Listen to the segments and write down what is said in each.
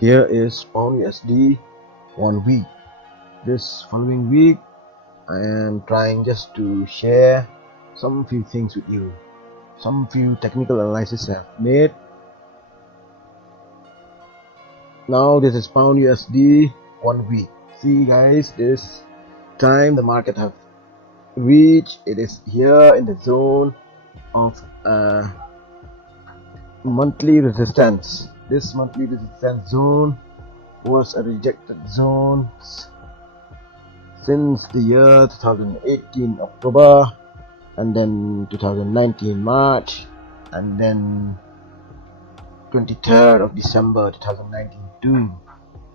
Here is pound USD 1 week. This following week I am trying just to share some few things with you. Some few technical analysis I have made. Now this is pound USD 1 week. See guys, this time the market have reached, it is here in the zone of monthly resistance. This monthly resistance zone was a rejected zone since the year 2018 October, and then 2019 March, and then 23rd of December 2019 too,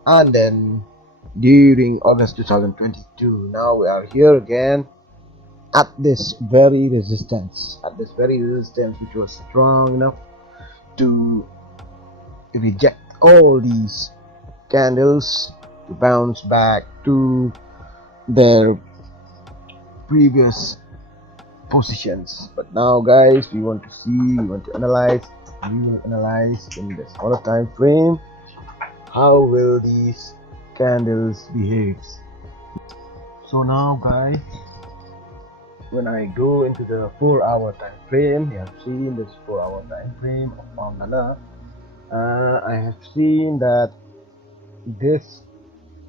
and then during August 2022. Now we are here again at this very resistance, which was strong enough to reject all these candles to bounce back to their previous positions. But now guys, we want to analyze in this smaller time frame, how will these candles behave. So now guys, when I go into the 4-hour time frame, you have seen this 4-hour time frame of pound dollar. I have seen that this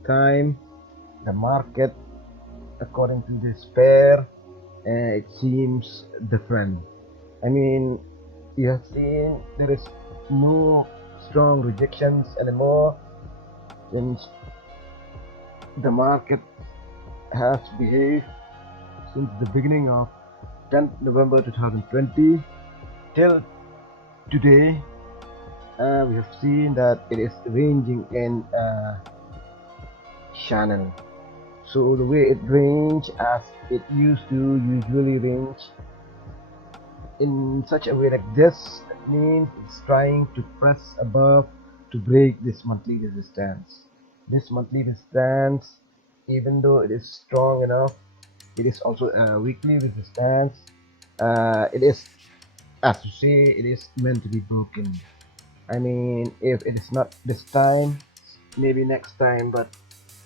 time the market, according to this pair, it seems different. I mean, you have seen there is no strong rejections anymore, since the market has behaved since the beginning of 10th November 2020 till today. We have seen that it is ranging in a channel. So the way it range as it used to usually range in such a way like this, that means it's trying to press above to break this monthly resistance. This monthly resistance, even though it is strong enough, it is also a weekly resistance. It is, as to say, it is meant to be broken. I mean, if it is not this time, maybe next time, but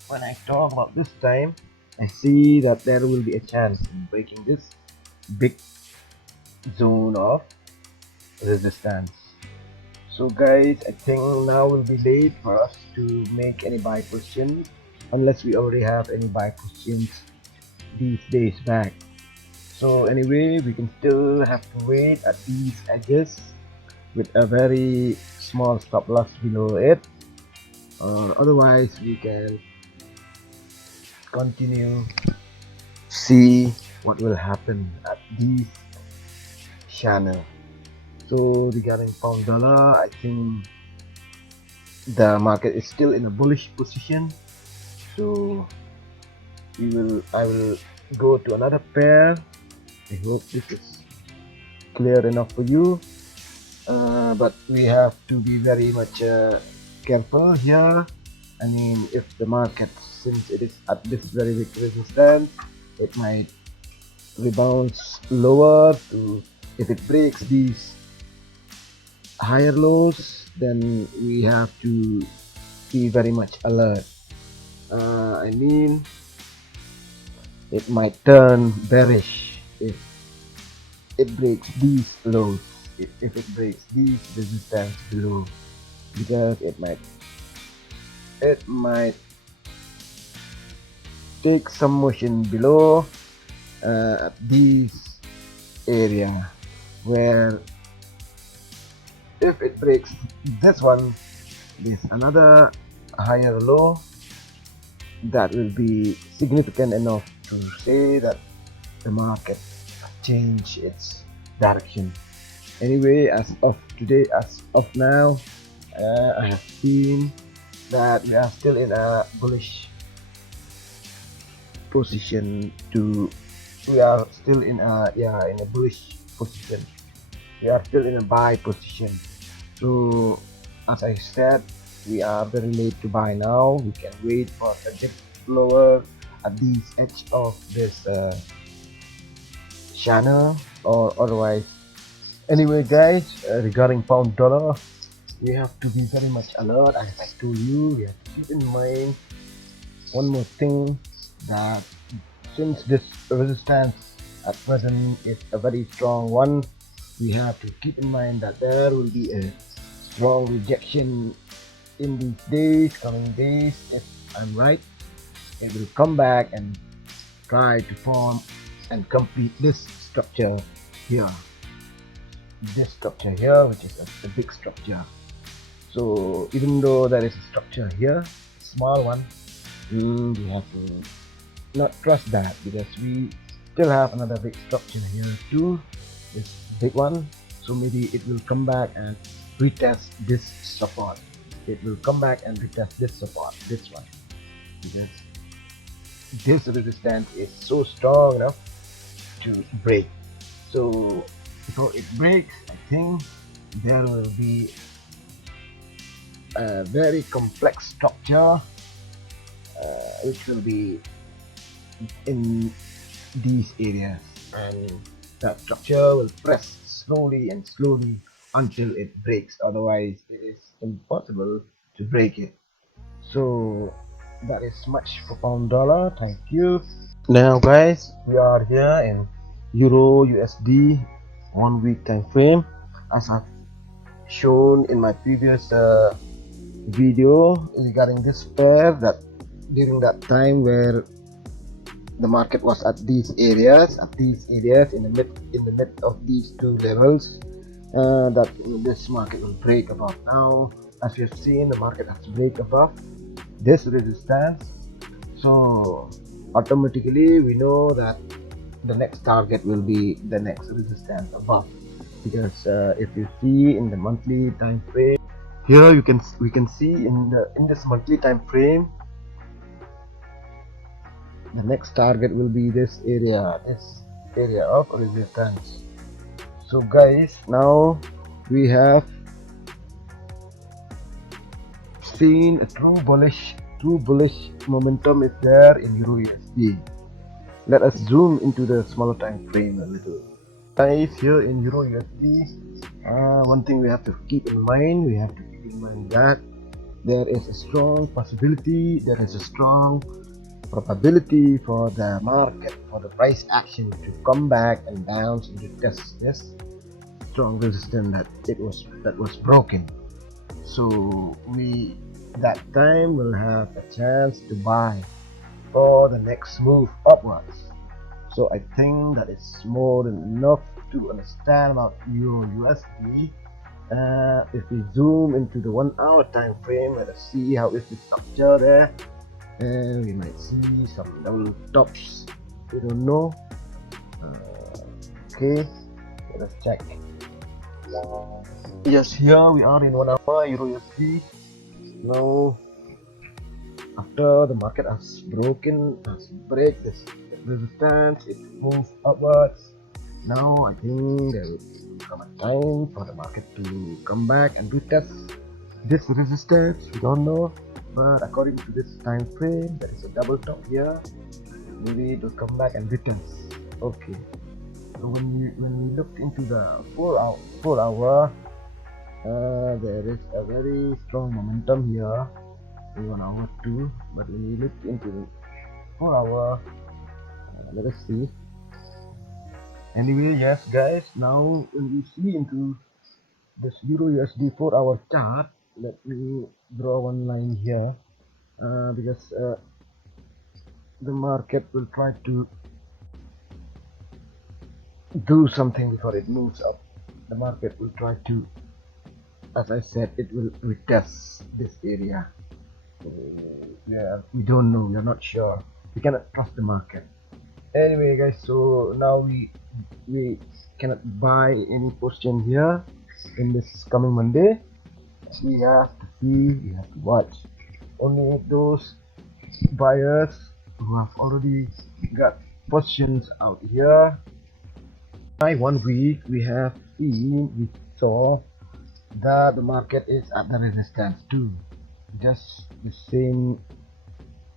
when I talk about this time, I see that there will be a chance in breaking this big zone of resistance. So guys, I think now will be late for us to make any buy positions, unless we already have any buy positions these days back. So anyway, we can still have to wait at these edges with a very small stop loss below it, or otherwise we can continue see what will happen at these channel. So regarding pound dollar, I think the market is still in a bullish position, so I will go to another pair. I hope this is clear enough for you, but we have to be very much careful here. I mean, if the market, since it is at this very big resistance, it might rebound lower to, if it breaks these higher lows, then we have to be very much alert. I mean, it might turn bearish if it breaks these lows, if it breaks these resistance below, because it might take some motion below at these area, where if it breaks this one, there's another higher low that will be significant enough to say that the market change its direction. Anyway, as of today, as of now, I have seen that we are still in a bullish position we are still in a bullish position. We are still in a buy position. So as I said, we are very late to buy now. We can wait for a dip lower at these edge of this channel, or otherwise. Anyway guys, regarding pound dollar, we have to be very much alert. As I told you, we have to keep in mind one more thing, that since this resistance at present is a very strong one, we have to keep in mind that there will be a strong rejection in these days, coming days. If I'm right, it will come back and try to form and complete this structure here, which is a big structure. So even though there is a structure here, small one, we have to not trust that, because we still have another big structure here too, this big one. So maybe it will come back and retest this support. It will come back and retest this support, this one, because this resistance is so strong enough to break. So before it breaks, I think there will be a very complex structure which will be in these areas, and that structure will press slowly and slowly until it breaks. Otherwise it is impossible to break it. So that is much for pound dollar. Thank you. Now guys, we are here in euro USD 1 week time frame, as I've shown in my previous video regarding this pair, that during that time where the market was at these areas, in the mid of these two levels, that this market will break above. Now, as you have seen, the market has break above this resistance, so automatically we know that the next target will be the next resistance above, because if you see in the monthly time frame here, we can see in this monthly time frame, the next target will be this area of resistance. So guys, now we have seen a true bullish momentum is there in euro USD. Let us zoom into the smaller time frame a little. Guys, here in euro USD, one thing we have to keep in mind, that there is a strong possibility, there is a strong probability for the market, for the price action to come back and bounce into test this strong resistance that was broken. So we that time will have a chance to buy for the next move upwards. So I think that is more than enough to understand about euro USD. If we zoom into the 1 hour time frame, let us see how is the structure there, and we might see some double tops, we don't know. Okay, let us check. Yes, here we are in 1 hour euro USD. Now after the market has break this resistance, it moves upwards. Now I think there will come a time for the market to come back and retest this resistance. We don't know, but according to this time frame, there is a double top here. Maybe it will come back and retest. Okay. So when we look into the 4 hour, there is a very strong momentum here in 1 hour too. But when we look into the 4 hour, let us see. Anyway, yes guys, now when we see into this euro USD 4 hour chart, let me draw one line here, because the market will try to do something before it moves up. The market will try to, as I said, it will retest this area. Yeah, we don't know, we are not sure, we cannot trust the market. Anyway guys, so now we cannot buy any position here in this coming Monday. We have to see, we have to watch. Only those buyers who have already got positions out here. By 1 week, we saw that the market is at the resistance too, just the same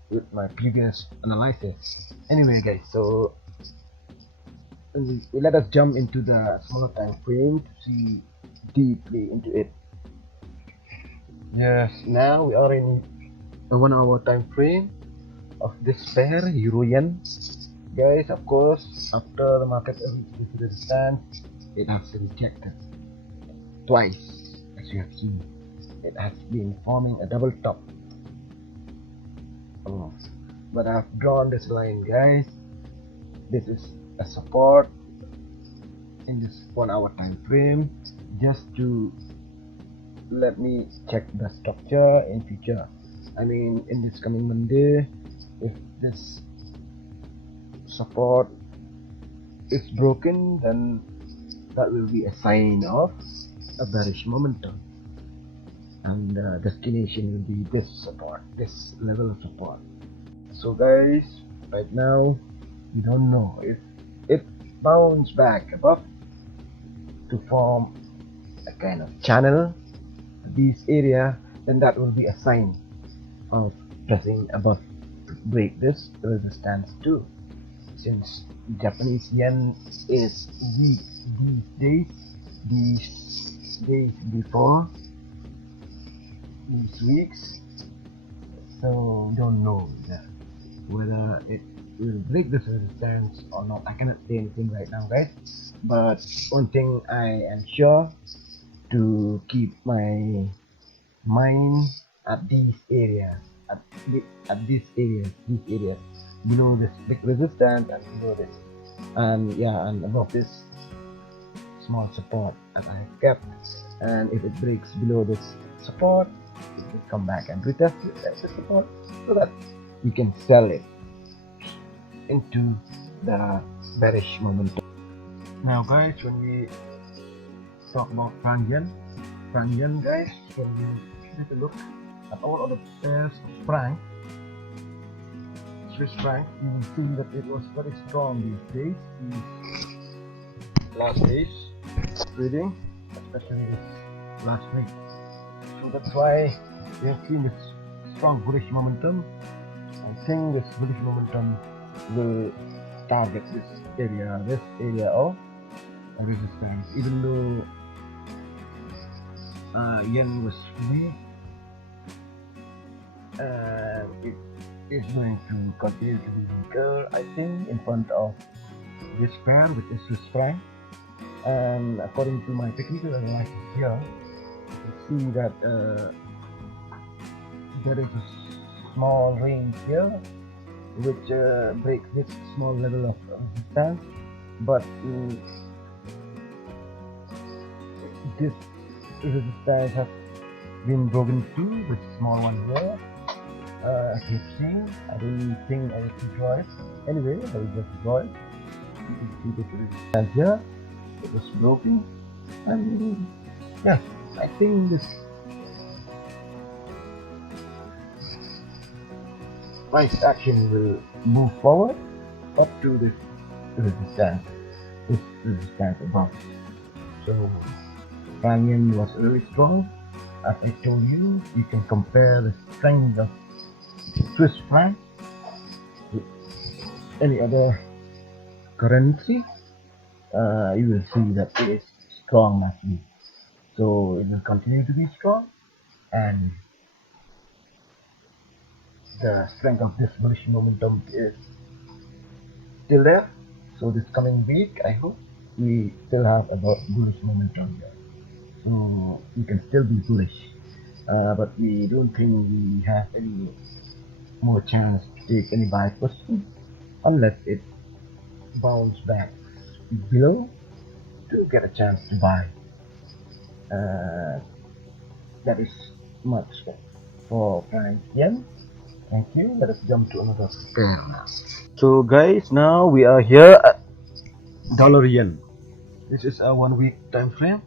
with my previous analysis. Anyway guys, so let us jump into the smaller time frame to see deeply into it. Yes, now we are in a 1 hour time frame of this pair, Euro Yen. Guys, of course, after the market reached this resistance, it has rejected twice, as you have seen. It has been forming a double top. Oh, but I've drawn this line, guys. This is a support in this 1 hour time frame, just to let me check the structure in future. I mean, in this coming Monday, if this support is broken, then that will be a sign of a bearish momentum, and the destination will be this support, this level of support. So guys, right now we don't know if it bounce back above to form a kind of channel this area, then that will be a sign of pressing above to break this resistance too. Since Japanese yen is weak these days before these weeks, so we don't know whether it will break this resistance or not. I cannot say anything right now, guys, but one thing I am sure, to keep my mind at these areas, these areas below this big resistance and below this, and yeah, and above this small support that I have kept. And if it breaks below this support, it will come back and retest the support, so that we can sell it into the bearish momentum. Now guys, when we talk about franc yen, guys, when we take a look at all other pairs of franc, Swiss franc, you will see that it was very strong these days, these last days trading, especially this last week. So that's why we have seen this strong bullish momentum. I think this bullish momentum will target this area of resistance. Even though yen was weak, it is going to continue to be weaker, I think, in front of this pair, which is Swiss franc. And according to my technical analysis here, you can see that there is a small range here which breaks this small level of resistance, but this resistance has been broken too, with small one here. As you've seen, I don't think I need to draw it. Anyway, I will just draw it. You can see this resistance here. It was broken, and yeah, I think this price action will move forward up to this resistance above. So franc yen was really strong. As I told you, you can compare the strength of Swiss franc with any other currency. You will see that it is strong massively. So it will continue to be strong, and the strength of this bullish momentum is still there. So this coming week, I hope we still have a bullish momentum here. So we can still be bullish, but we don't think we have any more chance to take any buy position unless it bounce back below to get a chance to buy. That is much for franc yen. Thank you. Let us jump to another pair now. So guys, now we are here at dollar yen. This is a 1 week time frame.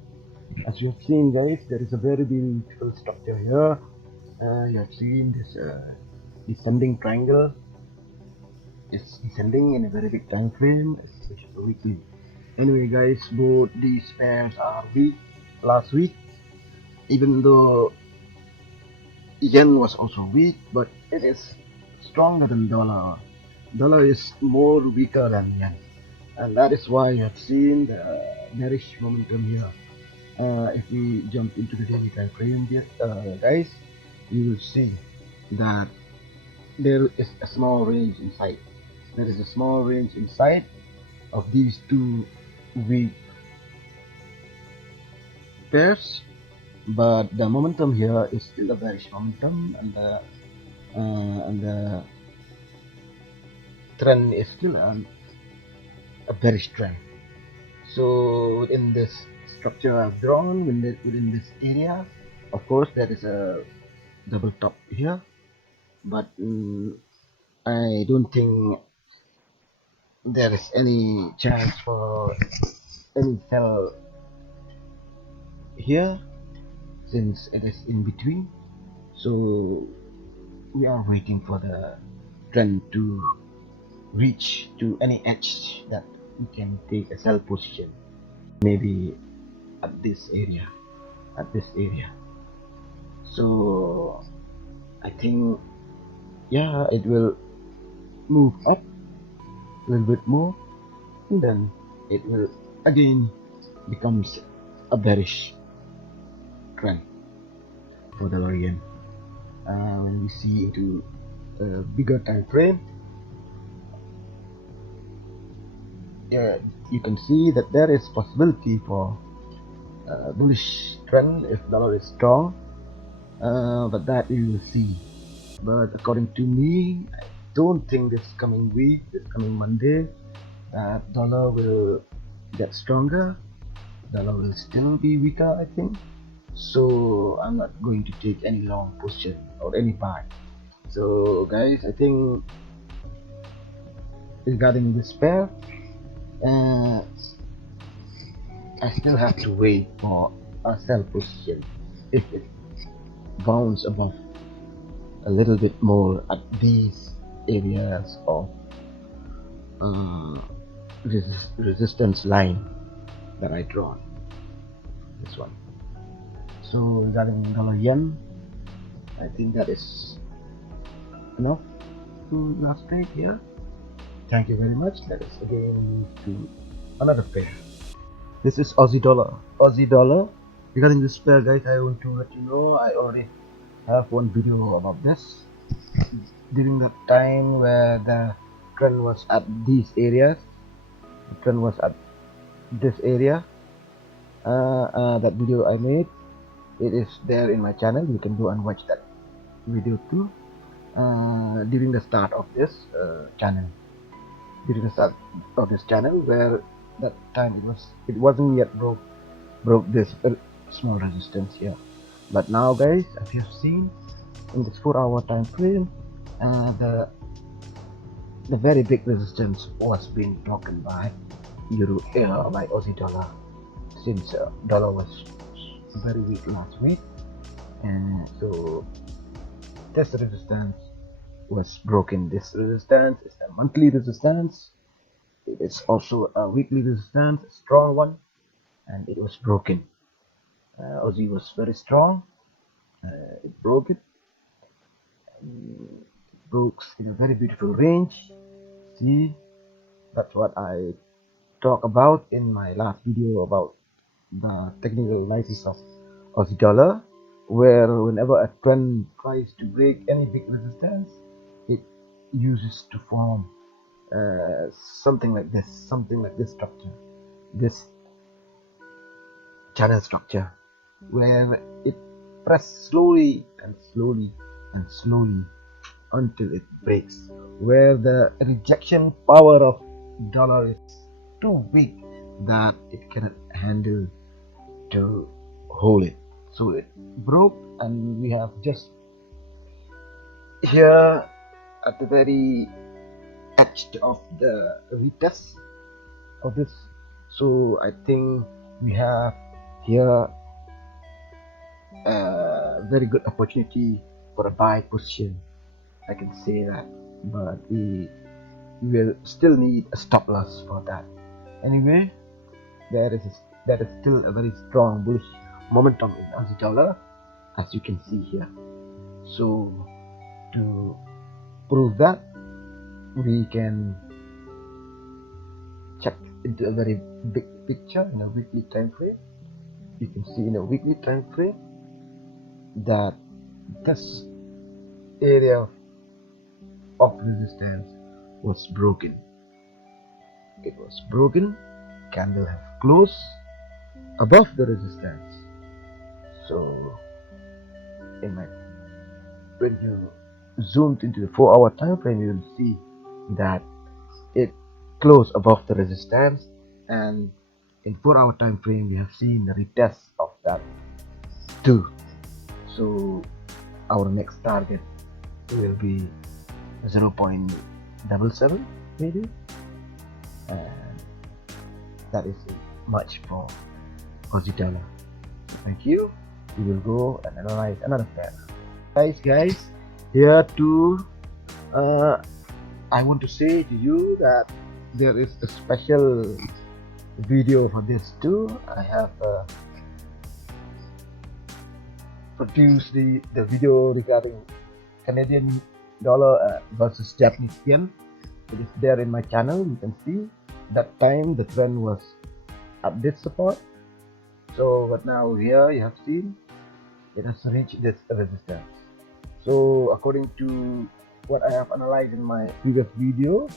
As you have seen, guys, there is a very beautiful structure here. You have seen this descending triangle. It's descending in a very big time frame, especially weekly. Anyway, guys, both these pairs are weak last week. Even though yen was also weak, but it is stronger than dollar. Dollar is more weaker than yen, and that is why you have seen the bearish momentum here. If we jump into the daily time frame, guys, you will see that there is a small range inside. There is a small range inside of these two weak pairs, but the momentum here is still a bearish momentum, and the trend is still a bearish trend. So within this structure I've drawn, within this area, of course there is a double top here, but I don't think there is any chance for any sell here since it is in between. So we are waiting for the trend to reach to any edge that we can take a sell position, maybe at this area, so I think, yeah, it will move up a little bit more, and then it will again becomes a bearish trend for the yen. When we see into a bigger time frame, yeah, you can see that there is possibility for bullish trend if dollar is strong, but that you will see. But according to me, I don't think this coming week, this coming Monday, that dollar will get stronger. Dollar will still be weaker, I think. So I'm not going to take any long position or any buy. So guys, I think regarding this pair, uh, I still have to wait for a sell position if it bounce above a little bit more at these areas of uh, resistance line that I drawn, this one. So regarding dollar yen, I think that is enough to last trade here. Thank you very much. Let us again move to another pair. This is Aussie dollar. Regarding this pair, guys, I want to let you know I already have one video about this. During the time where the trend was at these areas, the trend was at this area, that video I made, it is there in my channel. You can go and watch that video too. During the start of this channel, where that time it wasn't yet broke this small resistance here. But now, guys, as you have seen in this 4-hour time frame, the very big resistance was being broken by by Aussie dollar, since dollar was very weak last week, and so this resistance was broken. This resistance is a monthly resistance. It is also a weekly resistance, a strong one, and it was broken. Aussie was very strong. It broke it. It broke in a very beautiful range. See, that's what I talked about in my last video about the technical analysis of Aussie dollar, where whenever a trend tries to break any big resistance, it uses to form something like this structure, this channel structure, where it presses slowly and slowly and slowly until it breaks, where the rejection power of dollar is too weak that it cannot handle to hold it. So it broke, and we have just here at the very edge of the retest of this. So I think we have here a very good opportunity for a buy position, I can say that, but we will still need a stop loss for that. Anyway, there is still a very strong bullish momentum in Aussie dollar, as you can see here. So to prove that, we can check into a very big picture in a weekly time frame. you can see in a weekly time frame that this area of resistance was broken. It was broken. Candle have closed above the resistance. So when you zoomed into the 4-hour time frame, you will see that it closed above the resistance, and in 4-hour time frame we have seen the retest of that too. So our next target will be 0.77 maybe, and that is much for Aussie dollar. Thank you. We will go and analyze another pair. Guys, here too I want to say to you that there is a special video for this too. I have produced the video regarding Canadian dollar versus Japanese yen. It is there in my channel. You can see that time the trend was at this support. So but now here you have seen it has reached this resistance. So according to what I have analyzed in my previous video,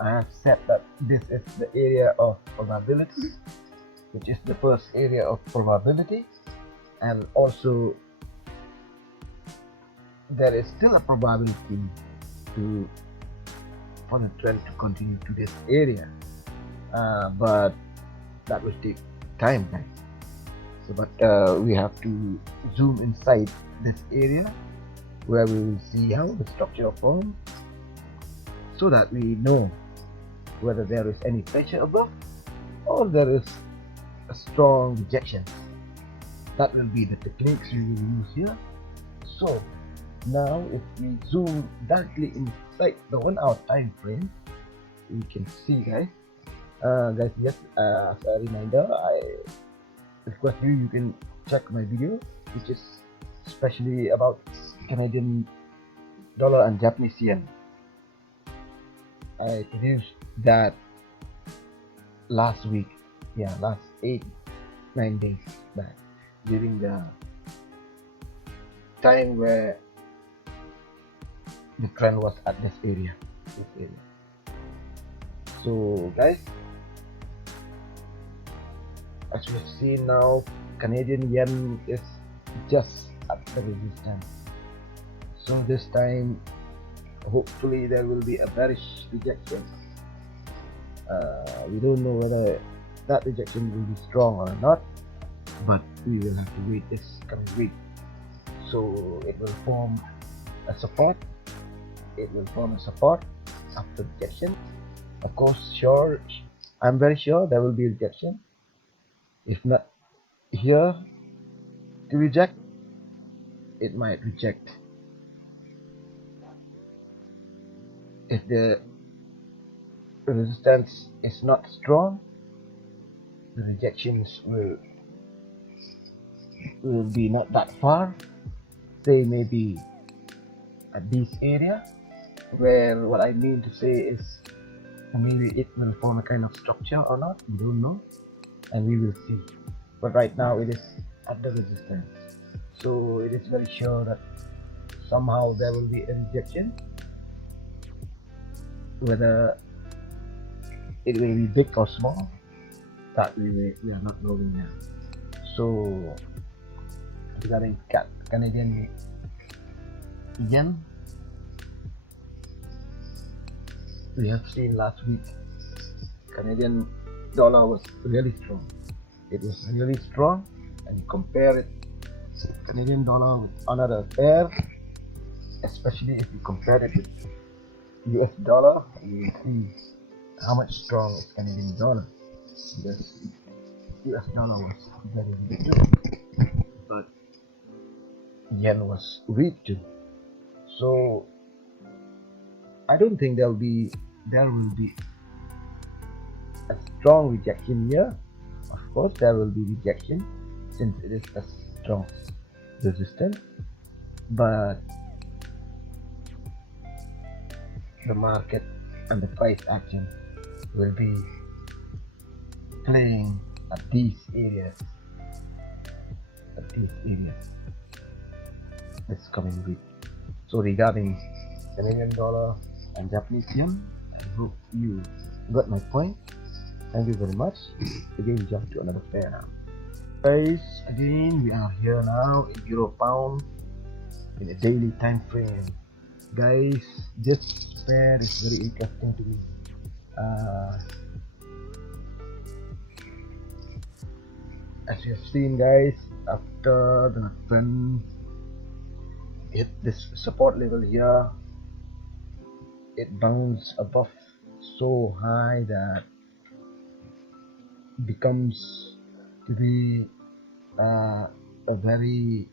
I have said that this is the area of probability, which is the first area of probability, and also there is still a probability for the trend to continue to this area, but that will take time, guys. So but we have to zoom inside this area where we will see how the structure forms, so that we know whether there is any pressure above or there is a strong rejection. That will be the techniques we will use here. So now if we zoom directly inside the 1-hour time frame, we can see, guys, yes, as a reminder, I request you can check my video, which is especially about Canadian dollar and Japanese yen. I produced that last week, last 8-9 days back, during the time where the trend was at this area. So guys, as we've seen now, Canadian yen is just at the resistance. So this time hopefully there will be a bearish rejection. We don't know whether that rejection will be strong or not, but we will have to wait this coming week. So it will form a support. After rejection. Of course, I'm very sure there will be rejection. If not here to reject, it might reject. If the resistance is not strong, the rejections will be not that far. Say maybe at this area, where what I mean to say is maybe it will form a kind of structure or not, we don't know, and we will see. But right now it is at the resistance, so it is very sure that somehow there will be a rejection. Whether it will be big or small, that we are not knowing now. So regarding Canadian yen, we have seen last week Canadian dollar was really strong. It was really strong, and you compare it, Canadian dollar, with another pair, especially if you compare it with US dollar, you will see how much strong is Canadian dollar. Because US dollar was very weak too, but yen was weak too. So I don't think there will be a strong rejection here. Of course there will be rejection since it is a strong resistance, but the market and the price action will be playing at these areas at this area this coming week. So regarding Canadian dollar and Japanese yen, I hope you got my point. Thank you very much. Again, jump to another pair now. Guys, again we are here now in Euro Pound in a daily time frame. Guys, this pair is very interesting to me. As you have seen, guys, after the trend hit this support level here, it bounced above so high that becomes to be a very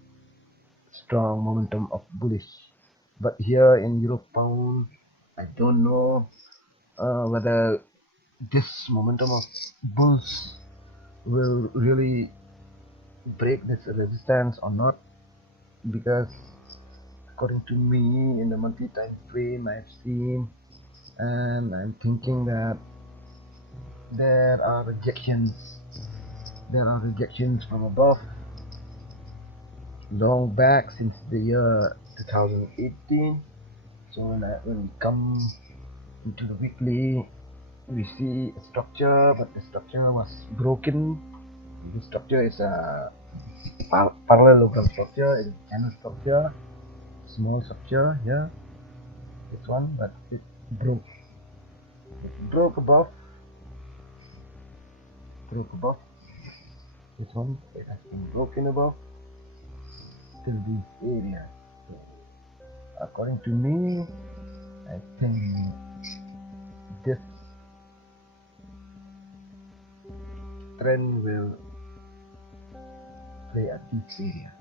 strong momentum of bullish. But here in Euro Pound, I don't know whether this momentum of bulls will really break this resistance or not, because according to me in the monthly time frame I've seen, and I'm thinking that there are rejections from above long back since the year 2018. So when we come into the weekly, we see a structure, but the structure was broken. The structure is a parallelogram structure, it's a channel structure, small structure here, this one, but it broke above this one. It has been broken above till this area. So according to me, I think this trend will play at this area.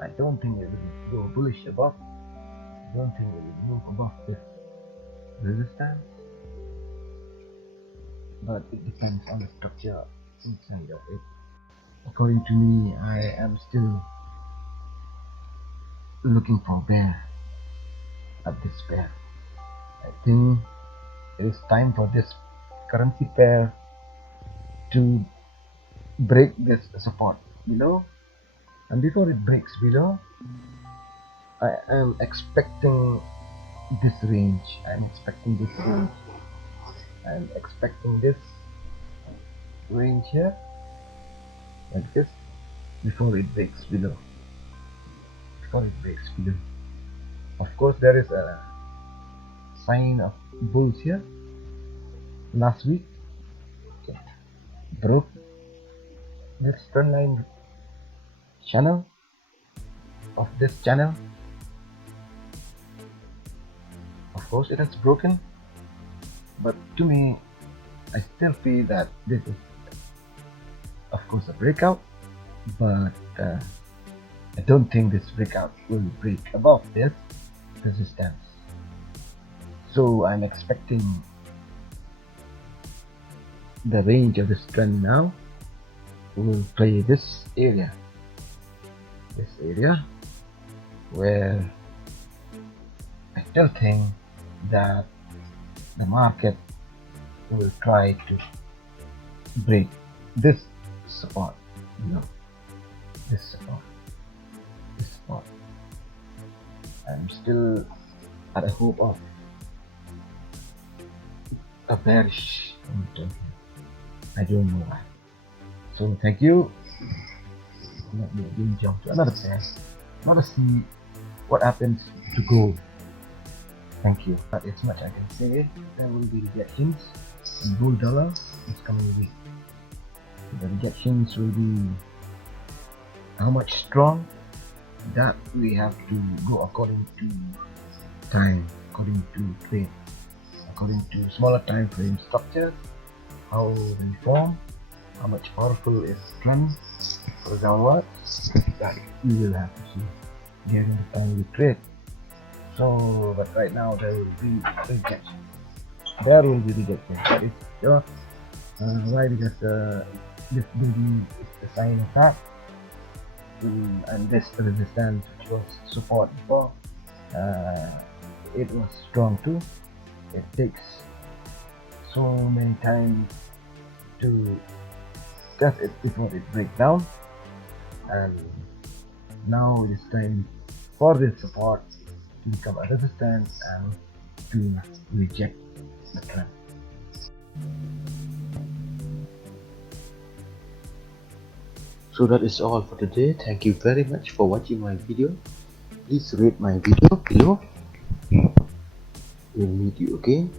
I don't think it will go bullish above. I don't think it will move above this resistance, but it depends on the structure inside of it. According to me, I am still looking for bear at this pair. I think it is time for this currency pair to break this support below, and before it breaks below, I am expecting this range. I'm expecting this range here, like this, before it breaks below. Of course, there is a sign of bulls here. Last week, okay, broke this trend line channel of this channel. Of course, it has broken, but to me, I still feel that this is, of course, a breakout, but I don't think this breakout will break above this resistance. So I'm expecting the range of this trend now will play this area where I still think that the market will try to break this support, this support. I'm still at a hope of a bearish momentum. I don't know why. So thank you. Let me again jump to another pair. Let us see what happens to gold. Thank you. But as much I can say, there will be rejections in gold dollar this coming week. The rejections will be how much strong, that we have to go according to time, according to trade, according to smaller time frame structure, how they form, how much powerful is trend for downward, that we will have to see during the time we trade. So, but right now there will be rejection. That is sure. Why? Because this building is the sign of that. And this resistance, which was support before, it was strong too. It takes so many times to test it before it breaks down. and now it is time for this support to become a resistance and to reject the trend. So that is all for today. Thank you very much for watching my video. Please rate my video below. We'll meet you again